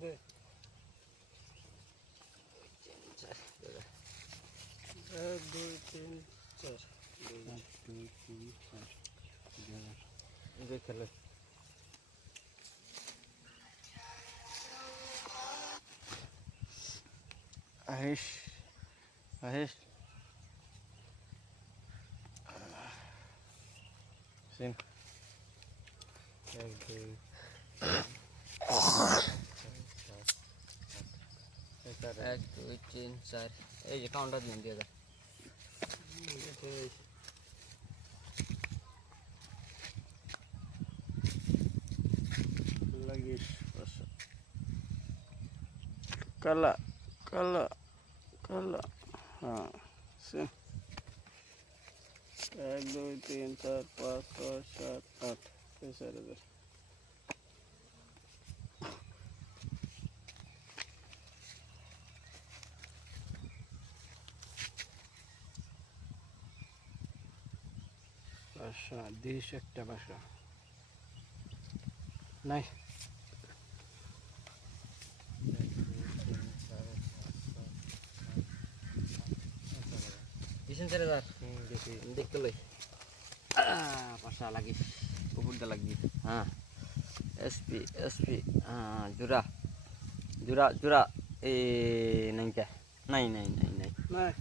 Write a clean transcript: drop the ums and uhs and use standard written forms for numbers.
দে 1 2 3 4 1 2 3 4 ये खेले আহেশ আহেশ সিন 1 2 1 2 3 4 এই যে কাউন্টার দিন দিয়ে দাও লাগিস কালা কালা কালা হ্যাঁ সিন 1 2 3 4 5 6 7 8 4,000 বাসা দেশ একটা বাসা নাই দিছেন 4000 দেখি দেখতে লই পাশা লাগিস উপরটা লাগি হ্যাঁ এসপি এসপি হ্যাঁ জুরা জুরা জুরা এ নাই কে নাই নাই নাই নাই নাই